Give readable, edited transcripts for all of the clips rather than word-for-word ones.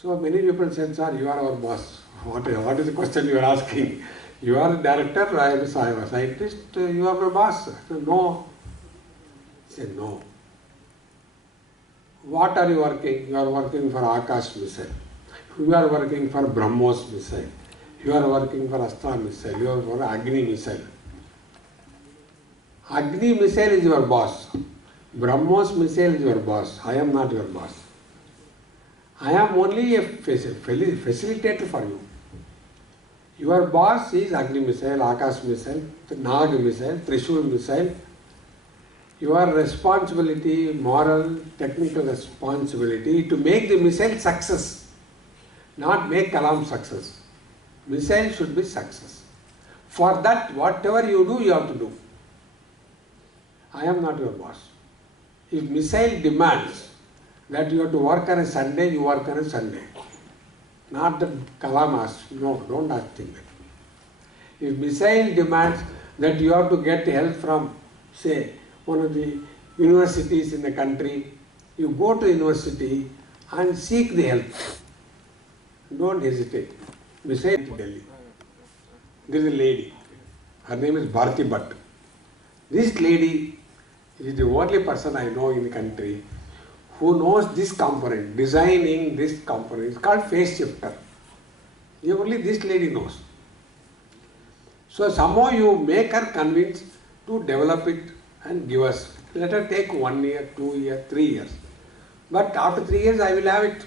So many people said, sir, you are our boss. What is the question you are asking? You are a director, I am a scientist, you are my boss. I said, no. He said, no. What are you working? You are working for Akash missile. You are working for BrahMos missile. You are working for Astra missile. You are for Agni missile. Agni missile is your boss. BrahMos missile is your boss. I am not your boss. I am only a facilitator for you. Your boss is Agni missile, Akash missile, Nag missile, Trishul missile. Your responsibility, moral, technical responsibility to make the missile success, not make Kalam success. Missile should be success. For that, whatever you do, you have to do. I am not your boss. If missile demands that you have to work on a Sunday, you work on a Sunday. Not that Kalam asks. No, don't ask things. If missile demands that you have to get help from, say, one of the universities in the country, you go to university and seek the help. Don't hesitate. Missile to Delhi. There is a lady. Her name is Bharati Bhatt. This lady is the only person I know in the country who knows this component, designing this component. It's called phase shifter. Only this lady knows. So somehow you make her convinced to develop it and give us. Let her take 1 year, 2 years, 3 years. But after 3 years I will have it.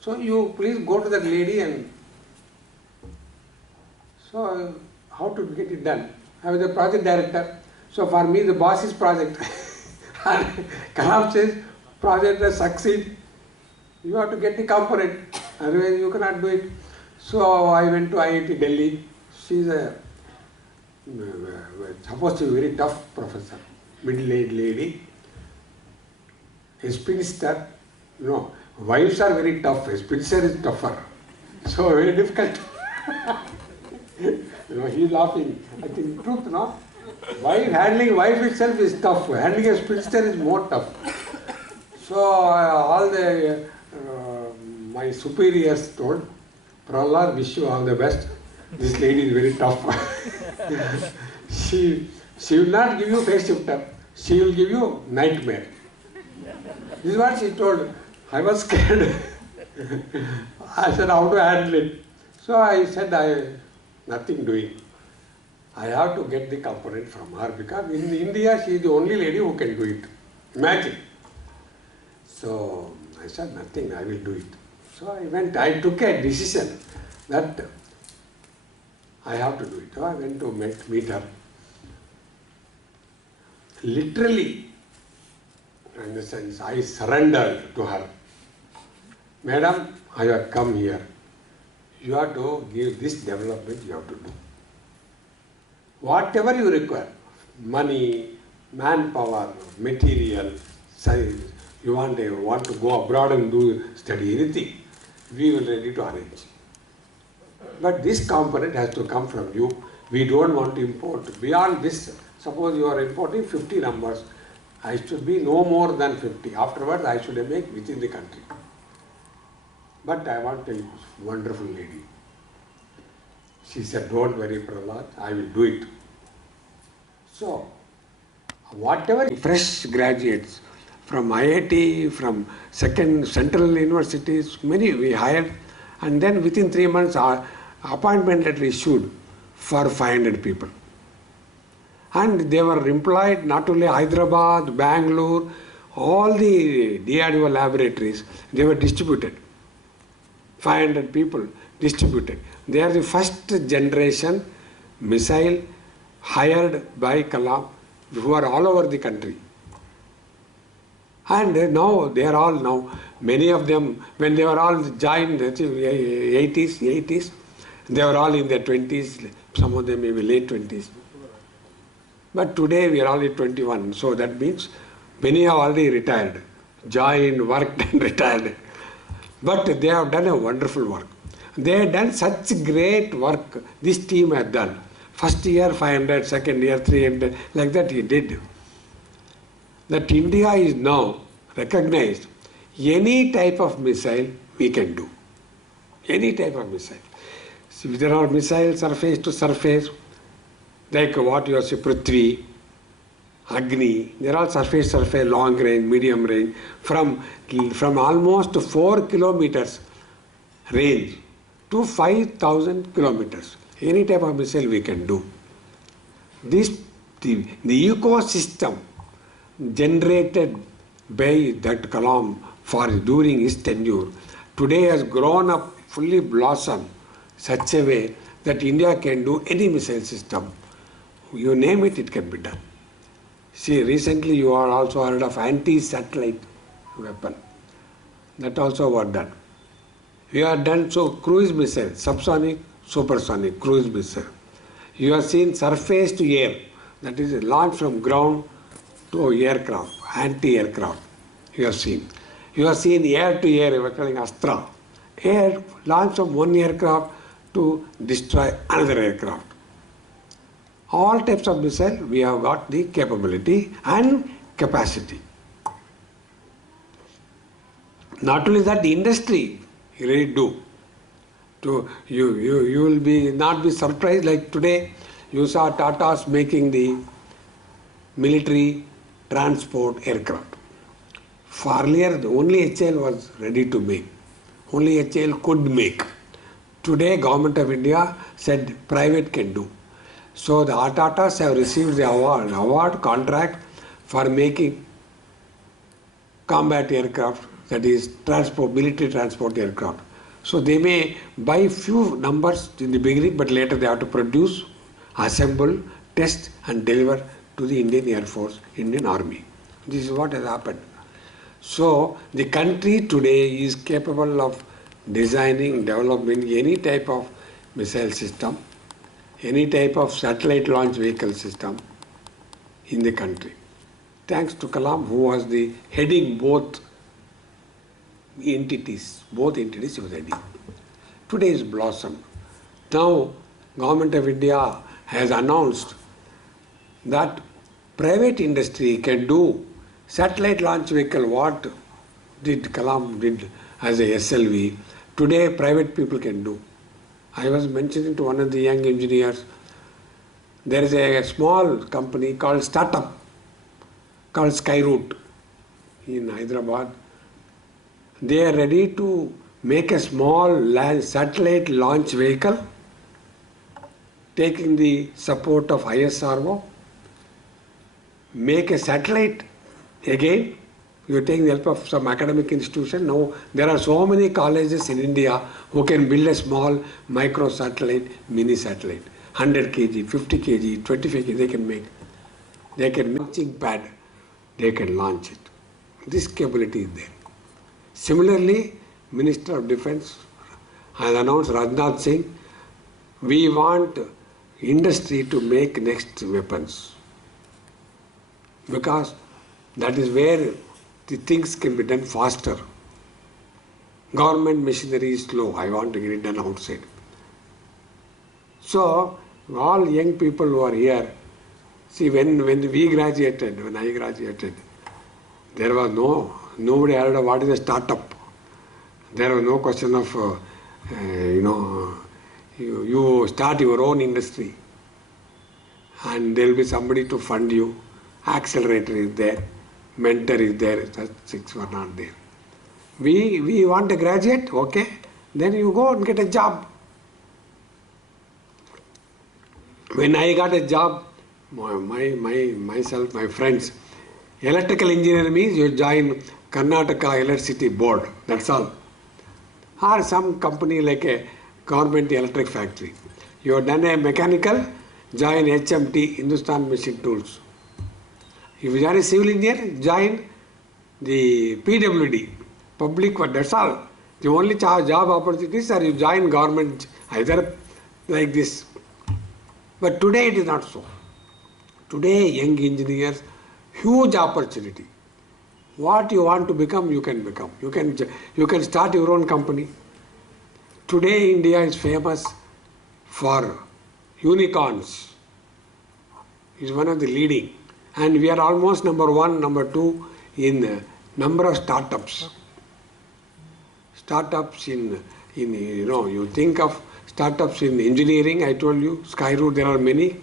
So you please go to that lady and... So how to get it done? I was the project director. So for me the boss is project. And Kalam says, project has succeed. You have to get the component. Otherwise you cannot do it. So I went to IIT Delhi. She is supposed to be a very tough professor. Middle-aged lady. A spinster. Wives are very tough. A spinster is tougher. So very difficult. He is laughing. I think truth, no? Handling wife itself is tough. Handling a spinster is more tough. So all the my superiors told, Prahlad, wish you all the best. This lady is very tough. She will not give you face shifter. She will give you nightmare. This is what she told. I was scared. I said, how to handle it? So I said, nothing doing. I have to get the component from her because in India she is the only lady who can do it. Imagine. So I said, nothing, I will do it. So I took a decision that I have to do it. So I went to meet her. Literally, in the sense, I surrendered to her. Madam, I have come here. You have to give this development, you have to do. Whatever you require, money, manpower, material, size, you want to go abroad and study anything, we will ready to arrange. But this component has to come from you. We don't want to import. Beyond this, suppose you are importing 50 numbers, I should be no more than 50. Afterwards, I should make within the country. But I want a wonderful lady. She said, don't worry, Prahlad, I will do it. So, whatever fresh graduates from IIT, from central universities, many we hired, and then within 3 months, our appointment letter issued for 500 people. And they were employed not only Hyderabad, Bangalore, all the DRDO laboratories, they were distributed. 500 people distributed. They are the first generation missile hired by Kalam who are all over the country. And now they are all many of them, when they were all joined 80s, they were all in their 20s, some of them maybe late 20s. But today we are all at 21, so that means many have already retired, joined, worked and retired. But they have done a wonderful work. They have done such great work, this team has done. First year 500, second year 300, like that he did. That India is now recognized, any type of missile we can do. Any type of missile. So there are missiles surface to surface, like what you say, Prithvi, Agni. They are all surface, long range, medium range, from almost 4 kilometers range to 5,000 kilometers. Any type of missile we can do. The ecosystem generated by that Kalam during his tenure today has grown up, fully blossomed such a way that India can do any missile system. You name it, it can be done. See, recently you are also heard of anti-satellite weapon. That also was done. We have done so cruise missile, subsonic, supersonic, cruise missile. You have seen surface to air, that is launch from ground to aircraft, anti-aircraft. You have seen. You have seen air to air, we are calling Astra. Air launch from one aircraft to destroy another aircraft. All types of missile, we have got the capability and capacity. Not only that, the industry really do. You will not be surprised, like today you saw Tata's making the military transport aircraft. For earlier, only HAL was ready to make. Only HAL could make. Today, Government of India said private can do. So the Tatas have received the award contract for making combat aircraft, that is military transport aircraft. So they may buy few numbers in the beginning, but later they have to produce, assemble, test and deliver to the Indian Air Force, Indian Army. This is what has happened. So the country today is capable of designing, developing any type of missile system, any type of satellite launch vehicle system in the country. Thanks to Kalam, who was the heading both entities he was heading. Today is blossomed. Now, Government of India has announced that private industry can do satellite launch vehicle. What did Kalam did as a SLV, today private people can do. I was mentioning to one of the young engineers, there is a small company called startup, called Skyroot in Hyderabad. They are ready to make a small satellite launch vehicle, taking the support of ISRO, make a satellite again. You are taking the help of some academic institution. Now there are so many colleges in India who can build a small micro satellite, mini satellite, 100 kg, 50 kg, 25 kg, they can make. They can launching pad, they can launch it. This capability is there. Similarly, Minister of Defence has announced, Rajnath Singh, we want industry to make next weapons, because that is where the things can be done faster. Government machinery is slow. I want to get it done outside. So, all young people who are here, see, when I graduated, there was nobody heard of what is a startup. There was no question of, you start your own industry and there will be somebody to fund you. Accelerator is there. Mentor is there, such things were not there. We want a graduate, okay, then you go and get a job. When I got a job, myself, my friends, electrical engineer means you join Karnataka Electricity Board, that's all. Or some company like a government electric factory. You have done a mechanical, join HMT, Hindustan Machine Tools. If you are a civil engineer, join the PWD, public work, that's all. The only job opportunities are you join government, either like this. But today it is not so. Today young engineers, huge opportunity. What you want to become, you can become. You can start your own company. Today India is famous for unicorns. It's one of the leading. And we are almost number 1, number 2 in number of startups. startups in you think of startups in engineering. I told you, Skyroot, there are many.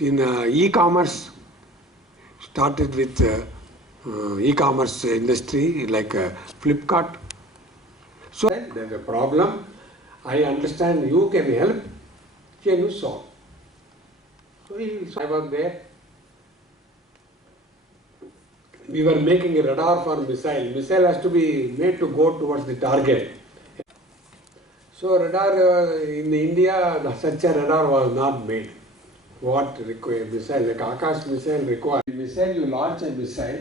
In e-commerce, started with e-commerce industry like Flipkart. So there's a problem. I understand you can help. Can you solve? So I was there. We were making a radar for missile. Missile has to be made to go towards the target. So radar in India, such a radar was not made. What required missile, like Akash missile required. Missile, you launch a missile,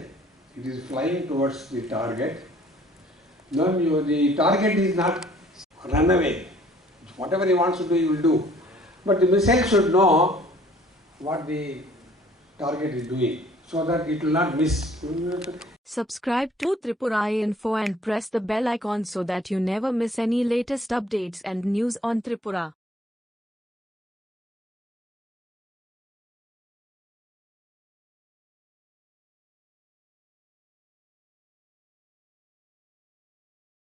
it is flying towards the target. Then the target is not run away. Whatever he wants to do, he will do. But the missile should know what the target is doing, so that it will not miss. Subscribe to Tripura Info and press the bell icon so that you never miss any latest updates and news on Tripura.